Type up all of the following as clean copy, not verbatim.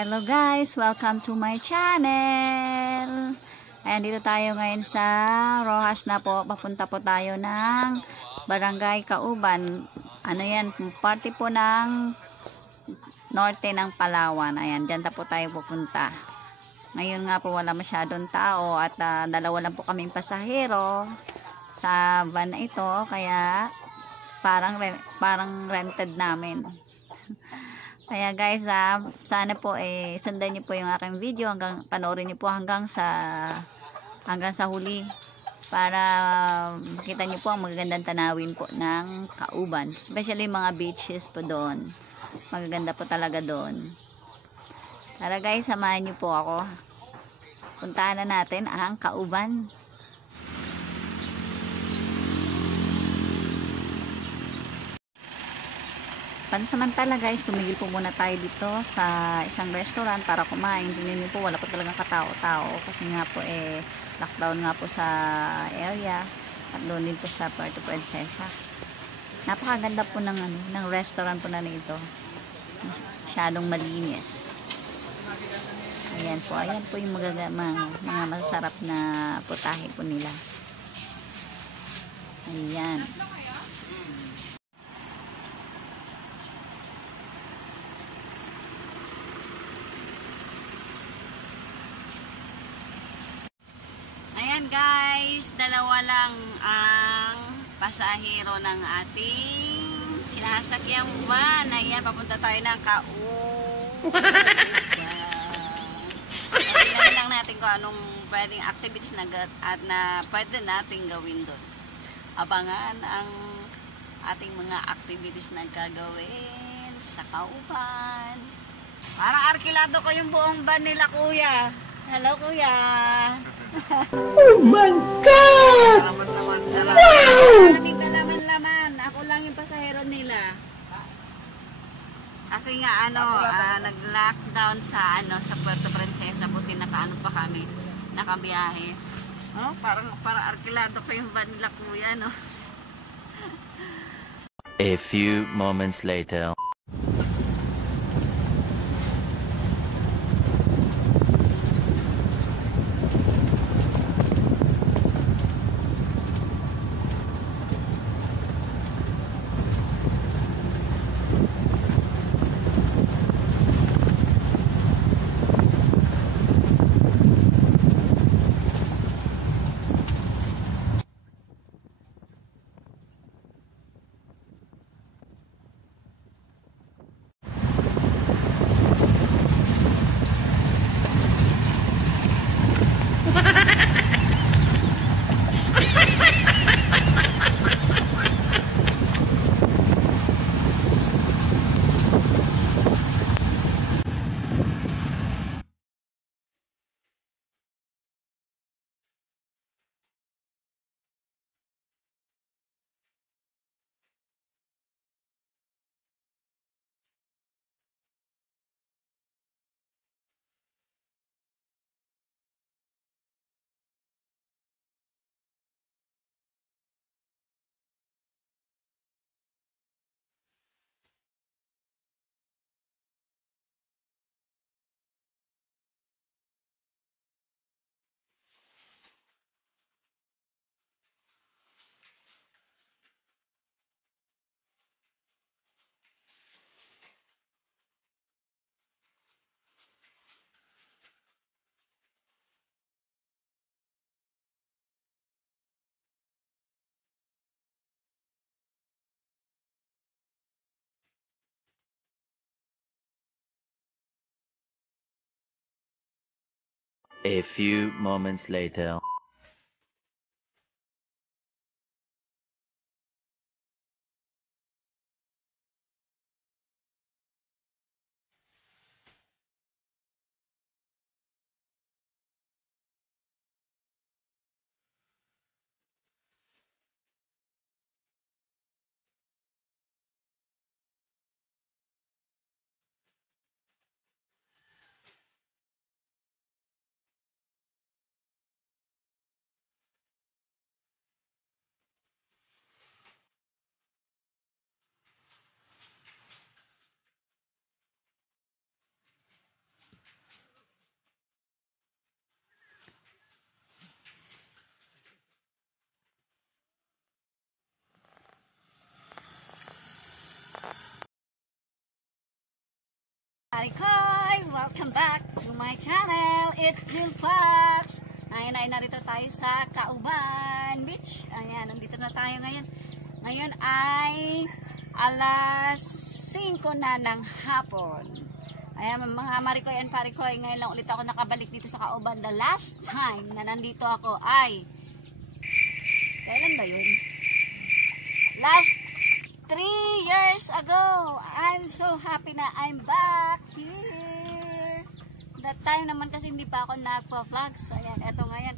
Hello guys, welcome to my channel. Ayan, dito tayo ngayon sa Rojas na po. Papunta po tayo ng Barangay Kauban. Ano yan, party po ng norte ng Palawan. Ayan, dyan po tayo pupunta. Ngayon nga po wala masyadong tao at dalawa lang po kaming pasahero sa van na ito. Kaya parang rented namin. Kaya guys, sana po sundan niyo po yung aking video hanggang panoorin niyo po hanggang sa huli para makita niyo po ang magagandang tanawin po ng Kauban, especially mga beaches po doon. Magaganda po talaga doon. Tara guys, samahan niyo po ako. Puntahan na natin ang Kauban. Pansamantala guys, tumigil po muna tayo dito sa isang restaurant para kumain. Tingnan niyo po, wala po talagang katao-tao kasi nga po lockdown nga po sa area at doon din po sa Puerto Princesa. Napakaganda po ng restaurant po na nito. Masyadong malinis. Ayan po yung mga masasarap na putahe po nila. Ayan. Guys, dalawa lang ang pasahero ng ating sinasakyang van. Ayan, papunta tayo ng Kauban. Tingnan lang natin kung anong pwedeng activities na pwede natin gawin doon. Abangan ang ating mga activities na gagawin sa Kauban. Parang arkilado ko yung buong van nila, kuya. Hello, kuya. Oh my God! Wow! Maraming laman. Ako lang yung pasahero nila. Kasi nga nag-lockdown sa Puerto Princesa, buti nakaano pa kami, nakabiyahe. Oh, parang arkilado ko yung van nila, kuya, no. A few moments later. A few moments later. Parikoy! Welcome back to my channel. It's Jill Fox. Ngayon ay narito tayo sa Kauban Beach. Ayan, nandito na tayo ngayon. Ngayon ay alas 5 na ng hapon. Ayan, mga Marikoy and Parikoy, ngayon lang ulit ako nakabalik dito sa Kauban. The last time na nandito ako ay... Kailan ba yun? Last 3 years ago. I'm so happy na I'm back here. That time naman kasi hindi pa ako nagpa-vlog. So ayan, eto ngayon.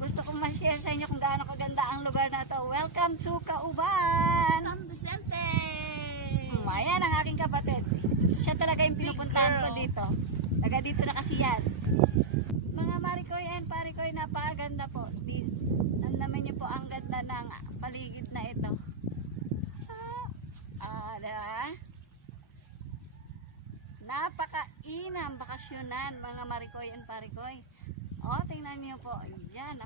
Gusto kong ma-share sa inyo kung gaano kaganda ang lugar na to. Welcome to Kauban! San Vicente! Ayan ang aking kapatid. Siya talaga yung pinupuntahan ko dito. Taga dito na kasi yan. Mga Marikoy and Parikoy, napakaganda po. Namnaman niyo po ang ganda ng paligid na ito. Diba? Napakainam bakasyonan mga Marikoy and Parikoy. O, tingnan niyo po. Yan.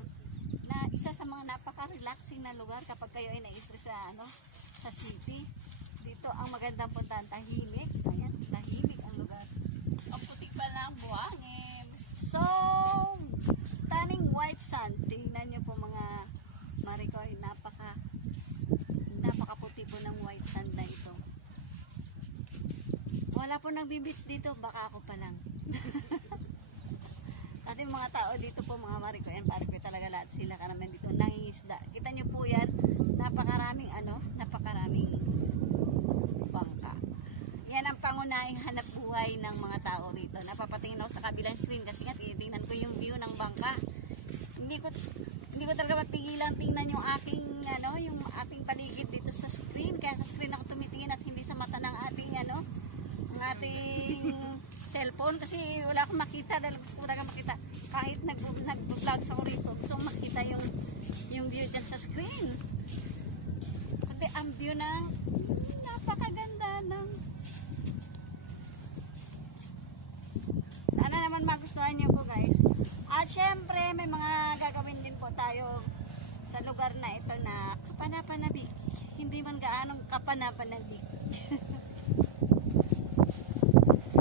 Na isa sa mga napaka-relaxing na lugar kapag kayo ay na-stress sa city. Dito ang magandang puntahan. Tahimik. Ayan, tahimik ang lugar. Ang putik pa ng buhangin. So, stunning white sand. Tingnan niyo po mga Marikoy. Napakaputi po ng white sand na ito. Wala po nagbibit dito, baka ako pa lang. At yung mga tao dito po, mga Marikoy and Parikoy, talaga lahat sila karamihan dito nangingisda. Kita nyo po yan, napakaraming bangka. Yan ang pangunahing hanap buhay ng mga tao rito. Napapatingin ako sa kabilang screen kasi nga tinitingnan ko yung view ng bangka. Hindi ko talaga mapigilan tingnan yung aking yung ating paligid dito sa screen. Kaya sa screen ako tumitingin at hindi sa mata ng ating cellphone kasi wala akong makita dahil wala akong makita kahit nag-vlog sa rito. Gusto kong makita yung view dyan sa screen. Kundi ang view ng napakaganda ng sana naman magustuhan nyo po guys. At syempre may mga gagawin din po tayo sa lugar na ito na kapanapanabik. Hindi man gaanong kapanapanabik.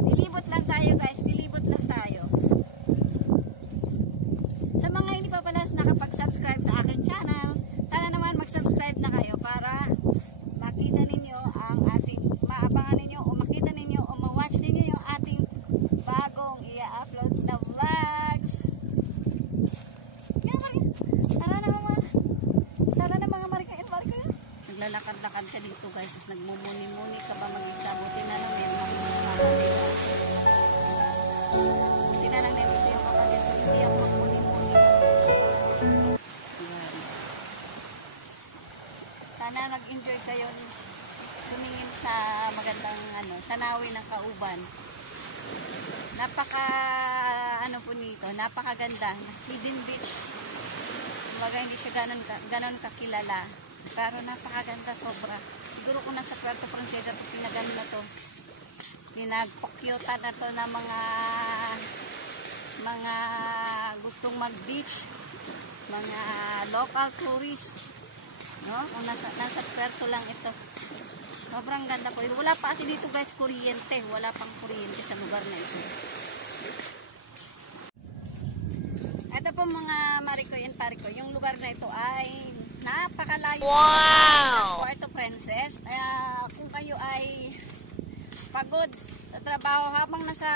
Dilibot lang tayo guys, dilibot lang tayo. Sa mga hindi pa pala nakapag-subscribe sa aking channel, sana naman mag-subscribe na kayo para makita ninyo ang ating, maabangan ninyo o makita ninyo o ma-watch ninyo yung ating bagong i-upload na vlogs. Tara na mga Marikoy and Parikoy. Naglalakad-lakad ka dito guys, tapos nagmumuni-muni ka ba mag-isa. Buti na lang may mga buti na lang may gusto yung kapatid ko, hindi ako magmuni-muni. Sana nag-enjoy kayo tumingin sa magandang tanawin ng Kauban. Napaka po nito, napakaganda. Hidden beach. Kumbaga hindi siya ganon kakilala. Pero napakaganda sobra. Siguro kung nasa Puerto Princesa pag pinagano na to, pinagpokyutan na to ng mga gustong mag-beach, mga local tourists, no? Kung nasa Puerto lang ito. Sobrang ganda po. Wala pa kasi dito guys kuryente. Wala pang kuryente sa lugar na ito. Ito po mga Marikoy and Parikoy. Yung lugar na ito ay napakalayo. Wow! Puerto Princesa. Kung kayo ay pagod sa trabaho habang nasa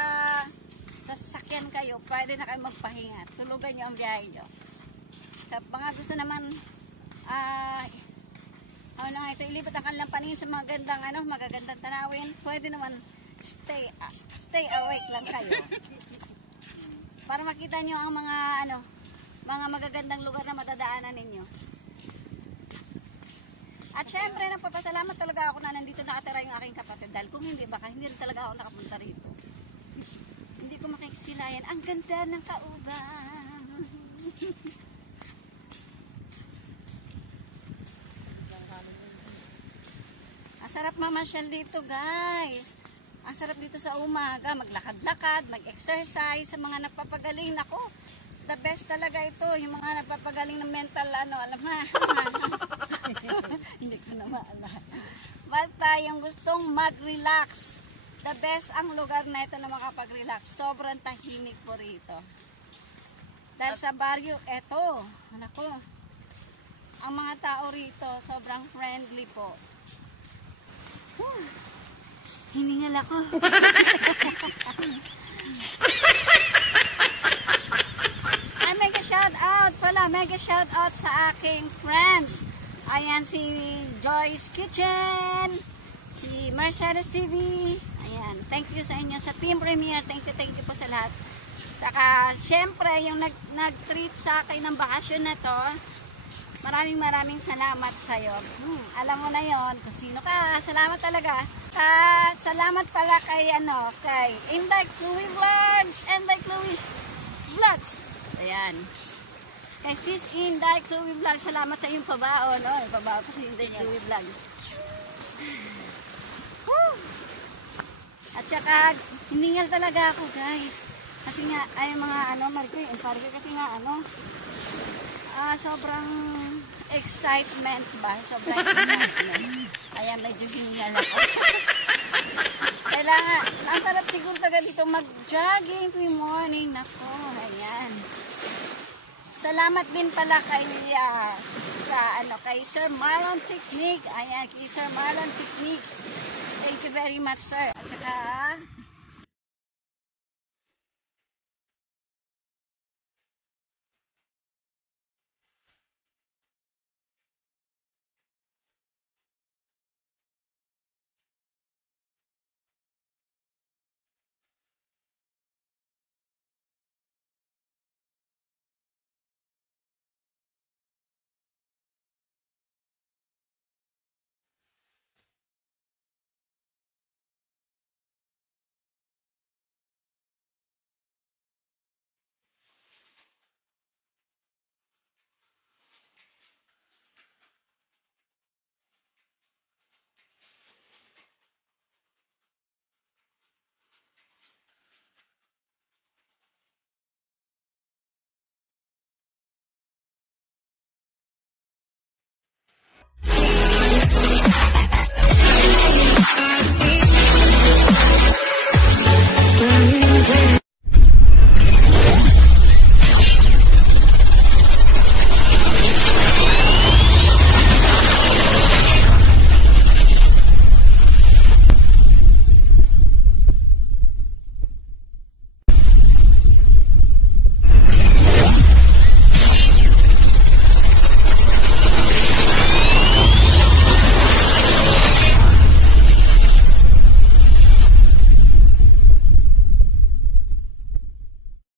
sasakyan kayo, pwede na kayo magpahinga. Tulugan nyo ang biyahe nyo. Sa mga gusto naman ito ilibot ang kanilang paningin sa magagandang tanawin, pwede naman stay awake lang kayo. Para makita nyo ang mga magagandang lugar na madadaanan ninyo. At syempre, nagpapasalamat talaga ako na nandito nakatira yung aking kapatid. Dahil kung hindi, baka hindi rin talaga ako nakapunta rito. Hindi ko makikisilayan. Ang ganda ng Kauban. Ang sarap mamasyal dito guys. Ang sarap dito sa umaga. Maglakad-lakad, mag-exercise. Sa mga nagpapagaling, ako, the best talaga ito. Yung mga nagpapagaling ng mental, alam na. Hindi ko na maalala. Basta yung gustong mag-relax. The best ang lugar na ito na makapag-relax. Sobrang tahimik po rito. Dahil sa baryo, eto, anak ko, ang mga tao rito, sobrang friendly po. Hiningal ako. Ay, mega shout out pala. Mega shout out sa aking friends. Ayan si Joy's Kitchen, si Mercedes TV. Ayan, thank you sa inyo. Sa Team Premier, thank you po sa lahat. Saka, syempre, yung nag-treat sa akin ng bakasyon na to, maraming salamat sa'yo. Alam mo na yon kung sino ka. Salamat talaga. Salamat pala kay, kay Inday Chloe Vlogs. Inday Chloe Vlogs. Ayan. Kay Sis Inday Chloe Vlogs, salamat sa iyong pabaon. Pabaon ko sa Inday Chloe Vlogs. At saka, hiningal talaga ako, guys. Kasi nga, ay mga Marikoy kasi nga, sobrang excitement ba? Sobrang excitement. Kaya medyo hiningal ako. Kailangan, ang sarap siguro taga dito mag-jogging tuwing morning. Nako, ayan. Salamat din pala kay kay Sir Marlon Technique. Ayan, kay Sir Marlon Technique. Thank you very much, sir. At saka